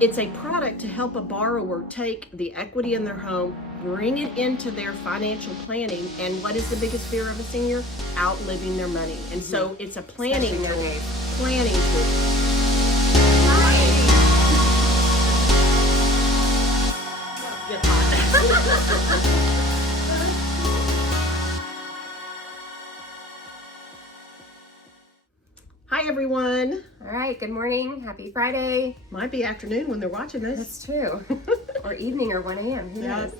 It's a product to help a borrower take the equity in their home, bring it into their financial planning, and what is the biggest fear of a senior? Outliving their money. And so it's a planning tool. Hi everyone. All right, good morning. Happy Friday. Might be afternoon when they're watching this. That's true. Or evening or 1 a.m. Who knows?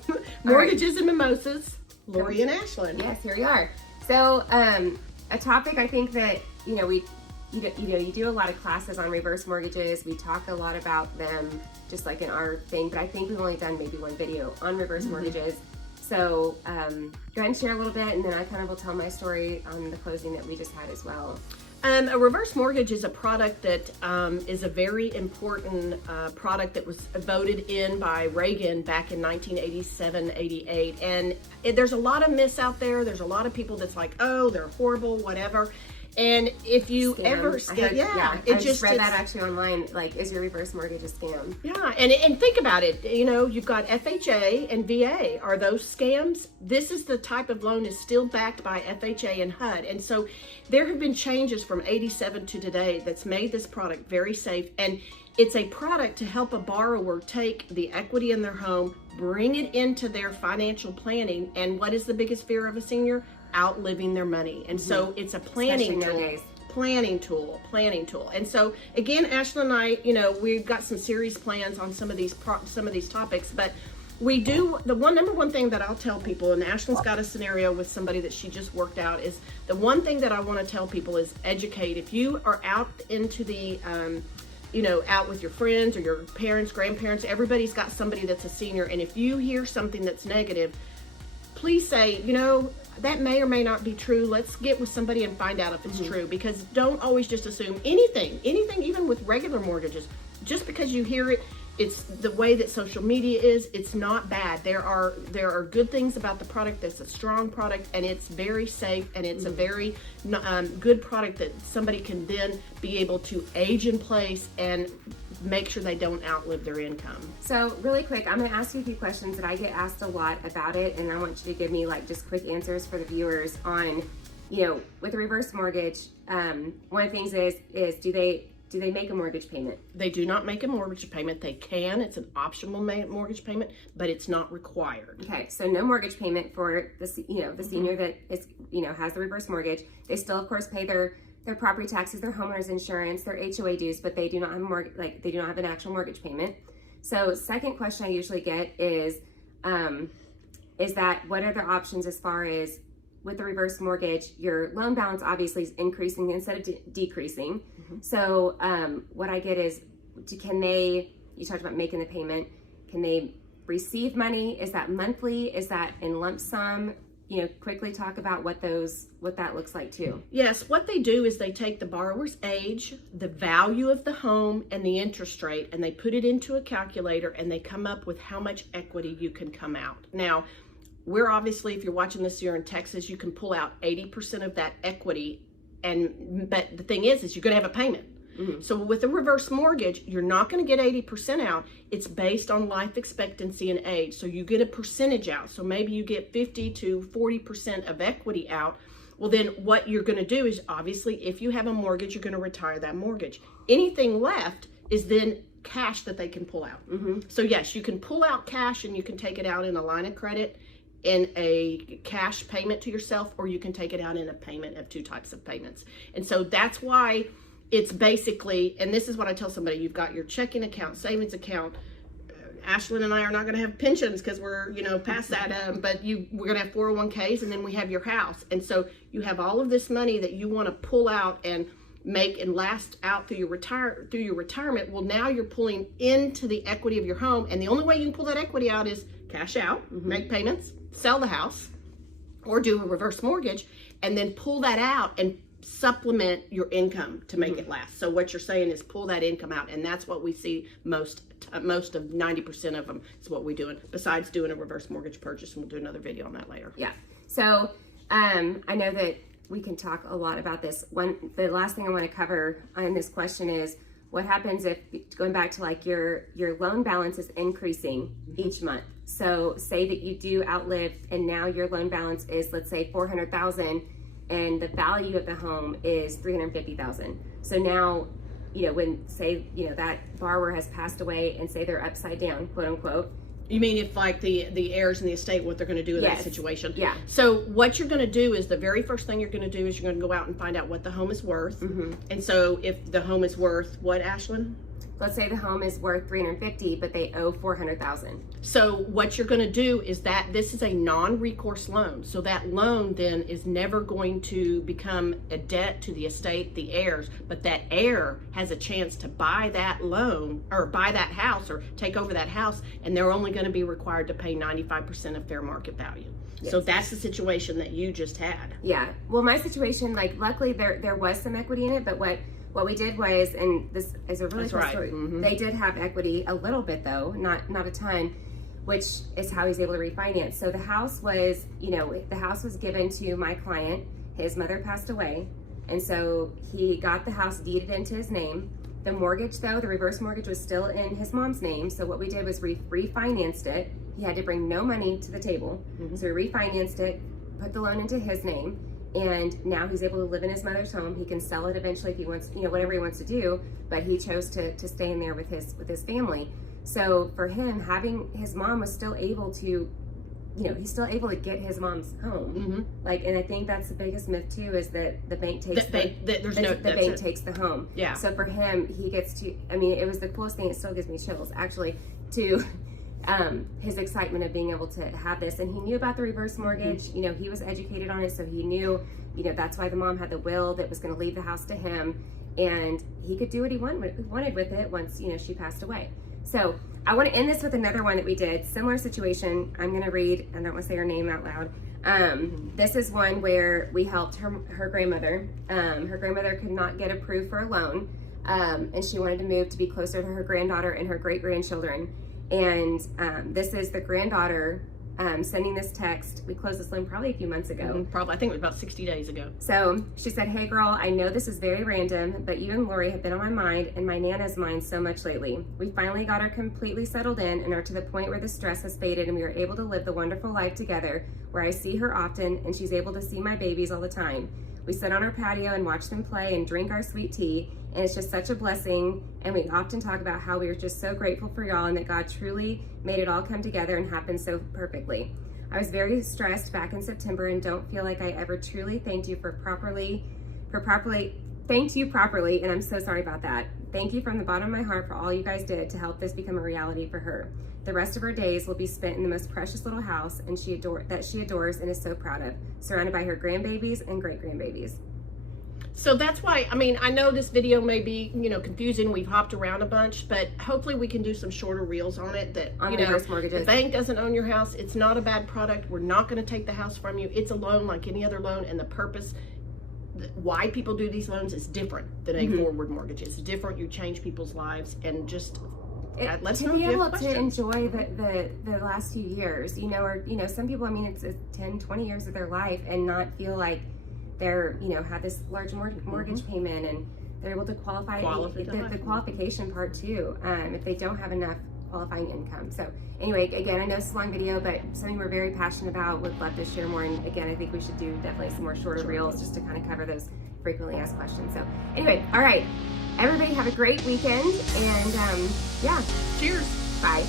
Mortgages and Mimosas, Lori and Ashlyn. Yes, here we are. So, a topic I think that, you do a lot of classes on reverse mortgages. We talk a lot about them just like in our thing, but I think we've only done maybe one video on reverse mortgages. So, go ahead and share a little bit, and then I kind of will tell my story on the closing that we just had as well. A reverse mortgage is a product that is a very important product that was voted in by Reagan back in 1987, 88. And there's a lot of myths out there. There's a lot of people that's like, oh, they're horrible, whatever. And if you ever I just read that actually online. Like, is your reverse mortgage a scam? Yeah, and think about it. You know, you've got FHA and VA. Are those scams? This is the type of loan is still backed by FHA and HUD, and so there have been changes from 87 to today that's made this product very safe. And it's a product to help a borrower take the equity in their home, bring it into their financial planning, and what is the biggest fear of a senior? Outliving their money. And so it's a planning tool. And so again, Ashlyn and I, we've got some serious plans on some of these topics, but we do the number one thing that I'll tell people, and Ashlyn's got a scenario with somebody that she just worked out, is the one thing that I want to tell people is educate. If you are out into the out with your friends or your parents, grandparents, everybody's got somebody that's a senior, and if you hear something that's negative, please say, that may or may not be true. Let's get with somebody and find out if it's true, because don't always just assume anything, even with regular mortgages. Just because you hear it, it's the way that social media is, it's not bad. There are good things about the product. That's a strong product, and it's very safe, and it's a very good product that somebody can then be able to age in place and make sure they don't outlive their income. So really quick, I'm going to ask you a few questions that I get asked a lot about it, and I want you to give me just quick answers for the viewers on, with a reverse mortgage. One of the things is do they make a mortgage payment? They do not make a mortgage payment. They can. It's an optional mortgage payment, but it's not required. Okay, so no mortgage payment for the senior that is has the reverse mortgage. They still, of course, pay their property taxes, their homeowners insurance, their HOA dues, but they do not have they do not have an actual mortgage payment. So, second question I usually get is that what are their options as far as with the reverse mortgage? Your loan balance obviously is increasing instead of decreasing. So, what I get is, you talked about making the payment, can they receive money? Is that monthly? Is that in lump sum? Quickly talk about what that looks like too. Yes, what they do is they take the borrower's age, the value of the home, and the interest rate, and they put it into a calculator, and they come up with how much equity you can come out. Now, we're obviously, if you're watching this here in Texas, you can pull out 80% of that equity, but the thing is you're going to have a payment. So with a reverse mortgage, you're not going to get 80% out. It's based on life expectancy and age. So you get a percentage out. So maybe you get 50 to 40% of equity out. Well, then what you're going to do is, obviously, if you have a mortgage, you're going to retire that mortgage. Anything left is then cash that they can pull out. So yes, you can pull out cash, and you can take it out in a line of credit, in a cash payment to yourself, or you can take it out in a payment of two types of payments. And so that's why it's basically, and this is what I tell somebody, you've got your checking account, savings account. Ashlyn and I are not going to have pensions because we're, past that, but we're going to have 401ks, and then we have your house. And so you have all of this money that you want to pull out and make and last out through your retirement. Well, now you're pulling into the equity of your home, and the only way you can pull that equity out is cash out, make payments, sell the house, or do a reverse mortgage, and then pull that out and supplement your income to make it last. So what you're saying is pull that income out, and that's what we see most of 90% of them is what we're doing, besides doing a reverse mortgage purchase, and we'll do another video on that later. Yeah. So I know that we can talk a lot about this. The last thing I want to cover on this question is, what happens if, going back to like your loan balance is increasing each month. So say that you do outlive and now your loan balance is, let's say, $400,000 and the value of the home is $350,000. So now, you know, when say, you know, that borrower has passed away and say they're upside down, quote unquote. You mean if like the heirs in the estate, what they're going to do in Yes. that situation? Yeah. So what you're going to do is the very first thing you're going to do is you're going to go out and find out what the home is worth. And so if the home is worth what, Ashlyn? Let's say the home is worth $350,000, but they owe $400,000. So what you're going to do is that this is a non-recourse loan. So that loan then is never going to become a debt to the estate, the heirs, but that heir has a chance to buy that loan or buy that house or take over that house, and they're only going to be required to pay 95% of fair market value. Yes. So that's the situation that you just had. Yeah. Well, my situation, like, luckily there was some equity in it, but what we did was, and this is a really cool story, they did have equity a little bit though, not a ton, which is how he's able to refinance. So the house was, you know, the house was given to my client. His mother passed away, and so he got the house deeded into his name. The mortgage though, the reverse mortgage was still in his mom's name. So what we did was refinanced it. He had to bring no money to the table. So we refinanced it, put the loan into his name, and now he's able to live in his mother's home. He can sell it eventually if he wants, you know, whatever he wants to do, but he chose to stay in there with his family. So for him, having his mom was still able to, you know, he's still able to get his mom's home. Like, and I think that's the biggest myth too, is that the bank takes the bank takes the home. Yeah. So for him, he gets to, I mean, it was the coolest thing. It still gives me chills actually, to his excitement of being able to have this. And he knew about the reverse mortgage. You know, he was educated on it, so he knew, you know, that's why the mom had the will that was going to leave the house to him, and he could do what he wanted with it once, you know, she passed away. So I want to end this with another one that we did, similar situation. I'm going to read, I don't want to say her name out loud. This is one where we helped her grandmother. Her grandmother could not get approved for a loan, and she wanted to move to be closer to her granddaughter and her great-grandchildren. And this is the granddaughter sending this text. We closed this loan probably a few months ago. Probably, I think it was about 60 days ago. So she said, "Hey girl, I know this is very random, but you and Lori have been on my mind and my Nana's mind so much lately. We finally got her completely settled in and are to the point where the stress has faded and we are able to live the wonderful life together where I see her often and she's able to see my babies all the time. We sit on our patio and watch them play and drink our sweet tea, and it's just such a blessing, and we often talk about how we are just so grateful for y'all and that God truly made it all come together and happen so perfectly. I was very stressed back in September and don't feel like I ever truly thanked you thanked you properly, and I'm so sorry about that. Thank you from the bottom of my heart for all you guys did to help this become a reality for her. The rest of her days will be spent in the most precious little house and she adores and is so proud of, surrounded by her grandbabies and great-grandbabies." So that's why, I mean, I know this video may be, you know, confusing. We've hopped around a bunch, but hopefully we can do some shorter reels on it that, on you know, reverse mortgages. The bank doesn't own your house. It's not a bad product. We're not going to take the house from you. It's a loan like any other loan, and the purpose, why people do these loans is different than a forward mortgage. It's different. You change people's lives, and just let's to be able to enjoy the last few years, you know, or, you know, some people, I mean, it's 10, 20 years of their life and not feel like they're, you know, have this large mortgage payment, and they're able to qualify the qualification part too, if they don't have enough qualifying income. So anyway, again, I know it's a long video, but something we're very passionate about, would love to share more. And again, I think we should do definitely some more shorter reels just to kind of cover those frequently asked questions. So anyway, all right, everybody have a great weekend, and yeah, cheers. Bye.